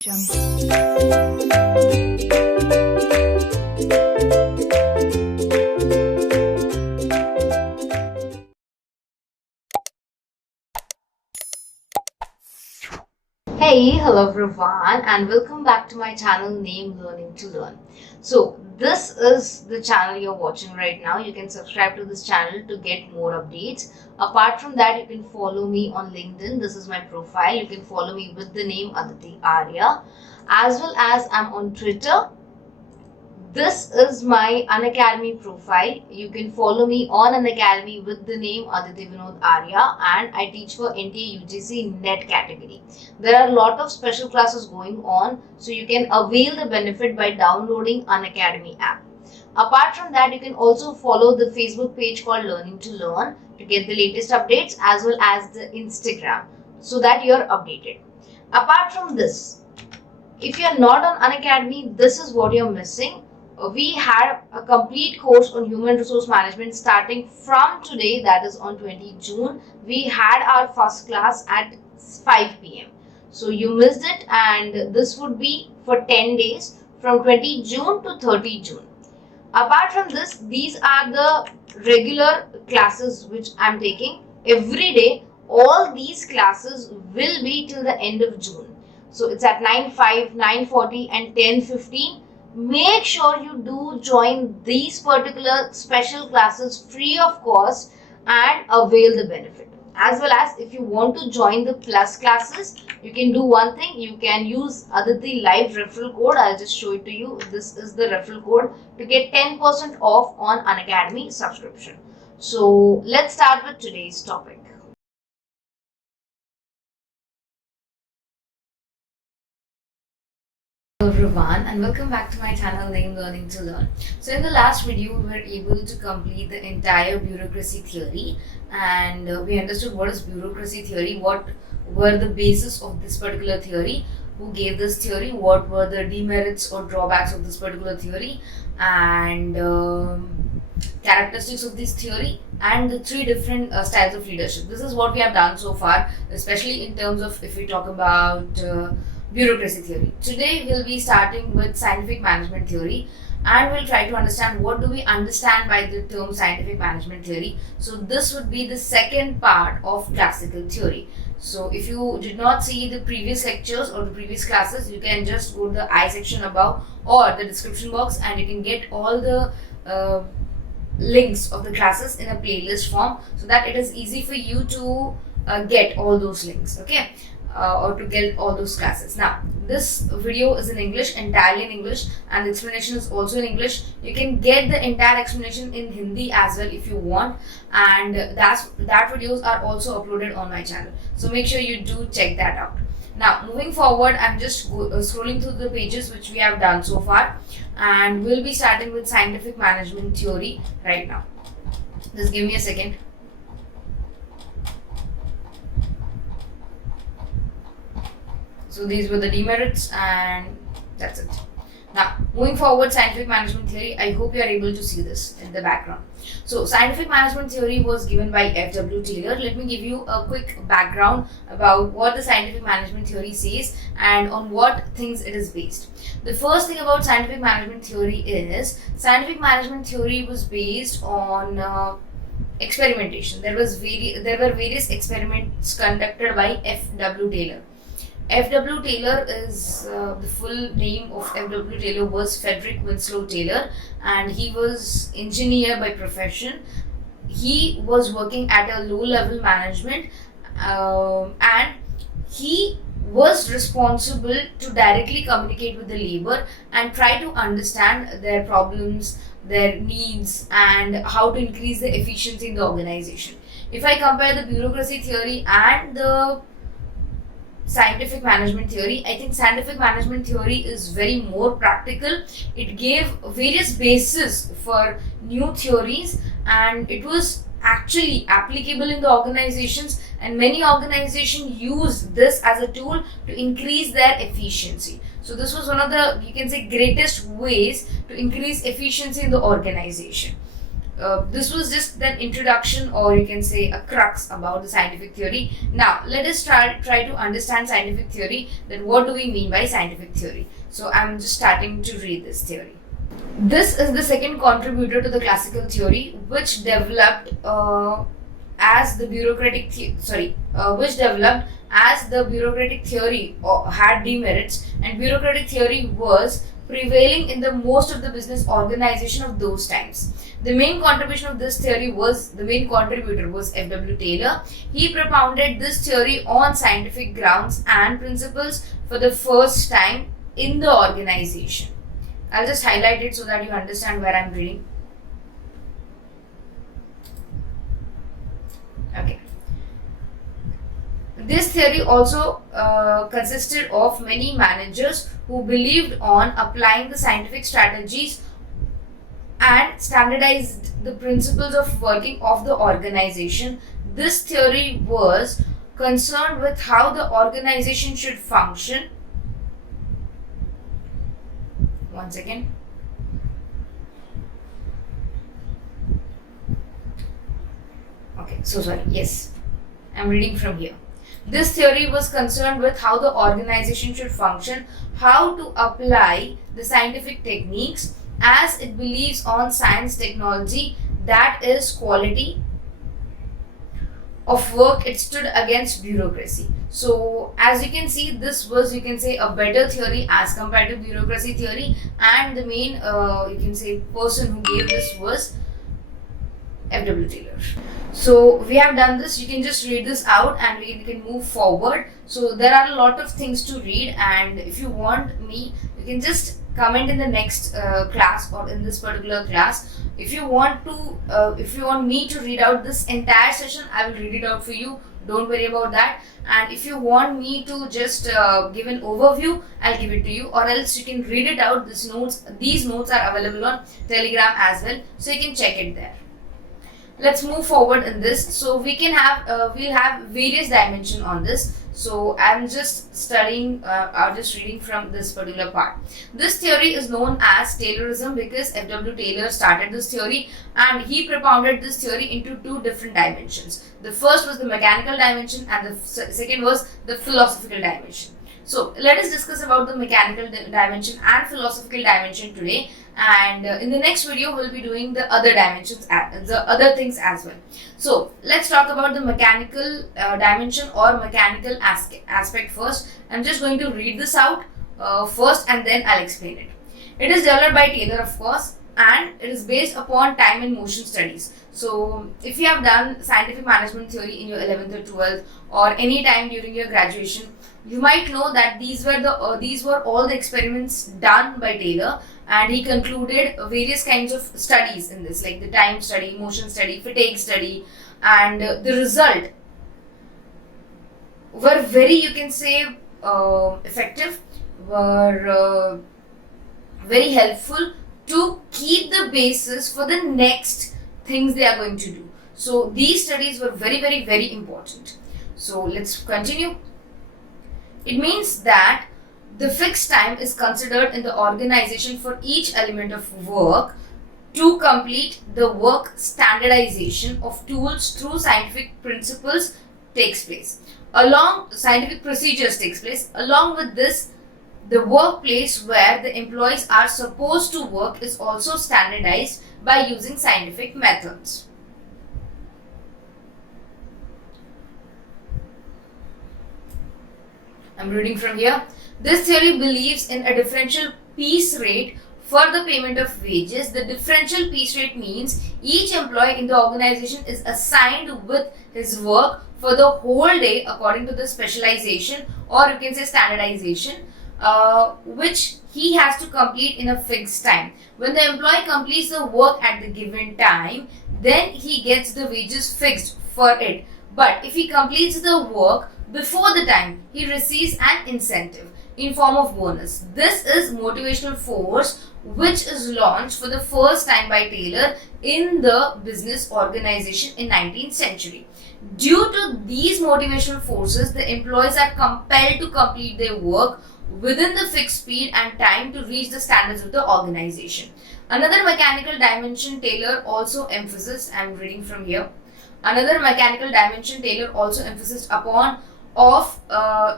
Hey, hello everyone, and welcome back to my channel named Learning to Learn. So, this is the channel you're watching right now. You can subscribe to this channel to get more updates. Apart from that, you can follow me on LinkedIn. This is my profile. You can follow me with the name Aditi Arya, as well as I'm on Twitter. This is my Unacademy profile. You can follow me on Unacademy with the name Aditi Vinod Arya, and I teach for NTA UGC NET category. There are a lot of special classes going on, so you can avail the benefit by downloading Unacademy app. Apart from that, you can also follow the Facebook page called Learning to Learn to get the latest updates, as well as the Instagram, so that you're updated. Apart from this, if you're not on Unacademy, this is what you're missing. We had a complete course on human resource management starting from today, that is on 20 June. We had our first class at 5 p.m. So you missed it, and this would be for 10 days from 20 June to 30 June. Apart from this, these are the regular classes which I'm taking every day. All these classes will be till the end of June. So it's at 9:05, 9:40 and 10:15. Make sure you do join these particular special classes free of cost and avail the benefit. As well as if you want to join the plus classes, you can do one thing. You can use Aditi Live referral code. I'll just show it to you. This is the referral code to get 10% off on Unacademy subscription. So let's start with today's topic. Hello everyone, and welcome back to my channel named Learning to Learn. So in the last video, we were able to complete the entire bureaucracy theory, and we understood what is bureaucracy theory, what were the basis of this particular theory, who gave this theory, what were the demerits or drawbacks of this particular theory, and characteristics of this theory, and the three different styles of leadership. This is what we have done so far, especially in terms of if we talk about bureaucracy theory. Today we'll be starting with scientific management theory, and we'll try to understand what do we understand by the term scientific management theory. So this would be the second part of classical theory. So if you did not see the previous lectures or the previous classes, you can just go to the I section above or the description box, and you can get all the links of the classes in a playlist form, so that it is easy for you to get all those links, okay? Or to get all those classes. Now, this video is in English, entirely in English, and the explanation is also in English. You can get the entire explanation in Hindi as well if you want, and that videos are also uploaded on my channel. So make sure you do check that out. Now, moving forward, I'm just scrolling through the pages which we have done so far, and we'll be starting with scientific management theory right now. Just give me a second. So these were the demerits, and that's it. Now, moving forward, scientific management theory, I hope you are able to see this in the background. So, scientific management theory was given by F.W. Taylor. Let me give you a quick background about what the scientific management theory says and on what things it is based. The first thing about scientific management theory is, scientific management theory was based on experimentation. There were various experiments conducted by F.W. Taylor. F.W. Taylor is the full name of F.W. Taylor was Frederick Winslow Taylor, and he was engineer by profession. He was working at a low level management, and he was responsible to directly communicate with the labor and try to understand their problems, their needs, and how to increase the efficiency in the organization. If I compare the bureaucracy theory and the scientific management theory, I think scientific management theory is very more practical. It gave various bases for new theories, and it was actually applicable in the organizations, and many organizations use this as a tool to increase their efficiency. So this was one of the, you can say, greatest ways to increase efficiency in the organization. this was just an introduction, or you can say a crux about the scientific theory. Now let us try to understand scientific theory. That what do we mean by scientific theory? So I'm just starting to read this theory. This is the second contributor to the classical theory, which developed as the bureaucratic theory had demerits, and bureaucratic theory was prevailing in the most of the business organization of those times. The main contributor was F.W. Taylor. He propounded this theory on scientific grounds and principles for the first time in the organization. I'll just highlight it so that you understand where I'm reading. Okay. This theory also consisted of many managers who believed on applying the scientific strategies and standardized the principles of working of the organization. This theory was concerned with how the organization should function. One second. Okay, so sorry. Yes, I'm reading from here. This theory was concerned with how the organization should function, how to apply the scientific techniques, as it believes on science technology, that is quality of work. It stood against bureaucracy. So as you can see, this was, you can say, a better theory as compared to bureaucracy theory, and the main you can say person who gave this was F.W. Taylor. So we have done this. You can just read this out and we can move forward. So there are a lot of things to read, and if you want me, you can just comment in the next class or in this particular class. If you want me to read out this entire session, I will read it out for you. Don't worry about that. And if you want me to just give an overview, I'll give it to you, or else you can read it out. These notes are available on Telegram as well, so you can check it there. Let's move forward in this. So we can have we'll have various dimensions on this. So I'm just studying just reading from this particular part. This theory is known as Taylorism because F.W. Taylor started this theory, and he propounded this theory into two different dimensions. The first was the mechanical dimension, and the second was the philosophical dimension. So let us discuss about the mechanical dimension and philosophical dimension today, and in the next video we'll be doing the other dimensions, the other things as well. So let's talk about the mechanical dimension or mechanical aspect first. I'm just going to read this out first, and then I'll explain it. It is developed by Taylor, of course, and it is based upon time and motion studies. So if you have done scientific management theory in your 11th or 12th or any time during your graduation, you might know that these were all the experiments done by Taylor, and he concluded various kinds of studies in this, like the time study, motion study, fatigue study, and the result were very, you can say, effective, were very helpful to keep the basis for the next things they are going to do. So these studies were very, very, very important. So let's continue. It means that the fixed time is considered in the organization for each element of work. To complete the work, standardization of tools through scientific principles takes place. Scientific procedures takes place. Along with this, the workplace where the employees are supposed to work is also standardized by using scientific methods. I'm reading from here. This theory believes in a differential piece rate for the payment of wages. The differential piece rate means each employee in the organization is assigned with his work for the whole day according to the specialization, or you can say standardization, which he has to complete in a fixed time. When the employee completes the work at the given time, then he gets the wages fixed for it. But if he completes the work before the time, he receives an incentive in form of bonus. This is motivational force, which is launched for the first time by Taylor in the business organization in 19th century. Due to these motivational forces, the employees are compelled to complete their work within the fixed speed and time to reach the standards of the organization. Another mechanical dimension Taylor also emphasized, I'm reading from here, another mechanical dimension Taylor also emphasized upon of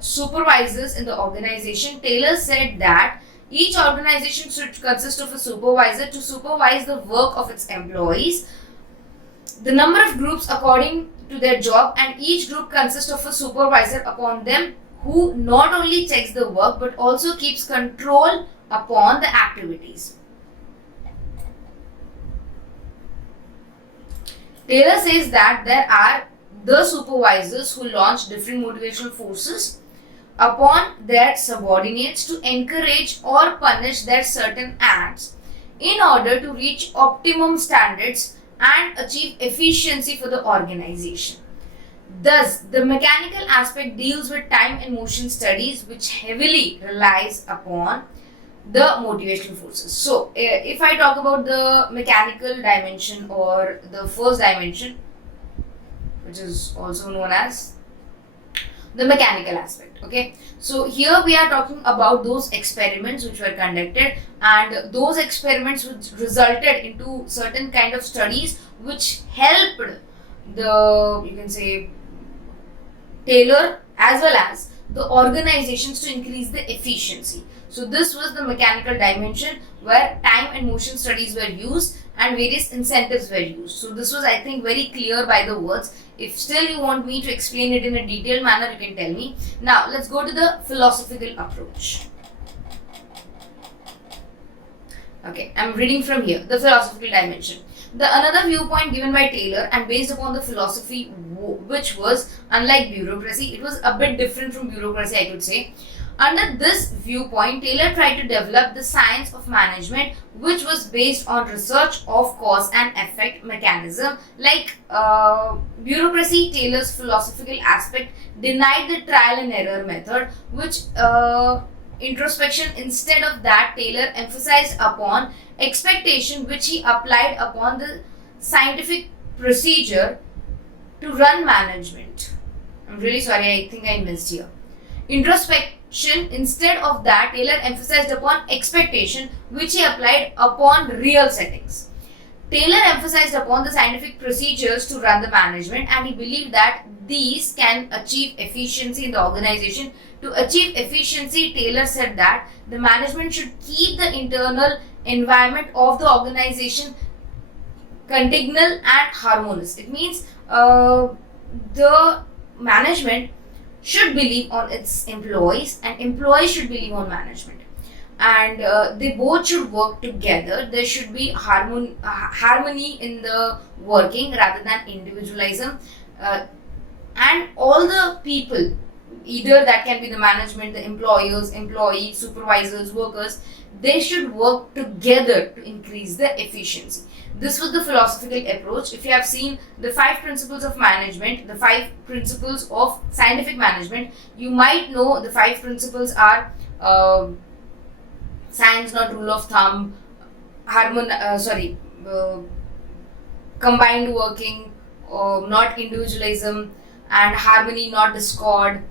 supervisors in the organization. Taylor said that each organization should consist of a supervisor to supervise the work of its employees, the number of groups according to their job, and each group consists of a supervisor upon them who not only checks the work but also keeps control upon the activities. Taylor says that there are the supervisors who launch different motivational forces upon their subordinates to encourage or punish their certain acts in order to reach optimum standards and achieve efficiency for the organization. Thus, the mechanical aspect deals with time and motion studies, which heavily relies upon the motivational forces. So, if I talk about the mechanical dimension or the first dimension, which is also known as the mechanical aspect, okay. So, here we are talking about those experiments which were conducted, and those experiments which resulted into certain kind of studies which helped the, you can say, Taylor as well as the organizations to increase the efficiency. So this was the mechanical dimension where time and motion studies were used and various incentives were used. So this was, I think, very clear by the words. If still you want me to explain it in a detailed manner, you can tell me. Now let's go to the philosophical approach. Okay, I'm reading from here, the philosophical dimension. Another viewpoint given by Taylor and based upon the philosophy which was, unlike bureaucracy, it was a bit different from bureaucracy, I could say. Under this viewpoint, Taylor tried to develop the science of management, which was based on research of cause and effect mechanism. Like bureaucracy, Taylor's philosophical aspect denied the trial and error method, which introspection. Instead of that, Taylor emphasized upon expectation, which he applied upon the scientific procedure to run management. I'm really sorry, I think I missed here. Introspection, instead of that, Taylor emphasized upon expectation, which he applied upon real settings. Taylor emphasized upon the scientific procedures to run the management, and he believed that these can achieve efficiency in the organization. To achieve efficiency, Taylor said that the management should keep the internal environment of the organization congenial and harmonious. It means the management should believe on its employees and employees should believe on management, and they both should work together. There should be harmony in the working rather than individualism, and all the people, either that can be the management, the employers, employees, supervisors, workers, they should work together to increase the efficiency. This was the philosophical approach. If you have seen the 5 principles of management, the 5 principles of scientific management, you might know the 5 principles are science, not rule of thumb, combined working, not individualism, and harmony, not discord,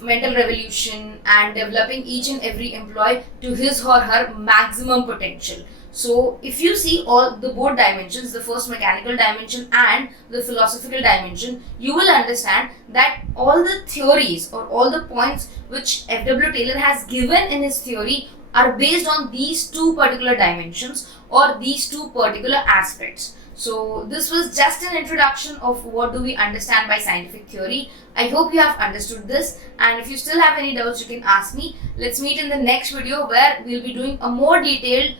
mental revolution, and developing each and every employee to his or her maximum potential. So if you see all the both dimensions, the first mechanical dimension and the philosophical dimension, you will understand that all the theories or all the points which F.W. Taylor has given in his theory are based on these 2 particular dimensions or these 2 particular aspects. So this was just an introduction of what do we understand by scientific theory. I hope you have understood this, and if you still have any doubts, you can ask me. Let's meet in the next video where we'll be doing a more detailed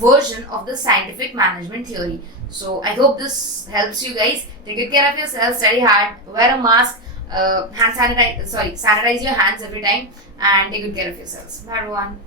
version of the scientific management theory. So I hope this helps you guys. Take good care of yourself, study hard, wear a mask, sanitize your hands every time, and take good care of yourselves. Bye everyone.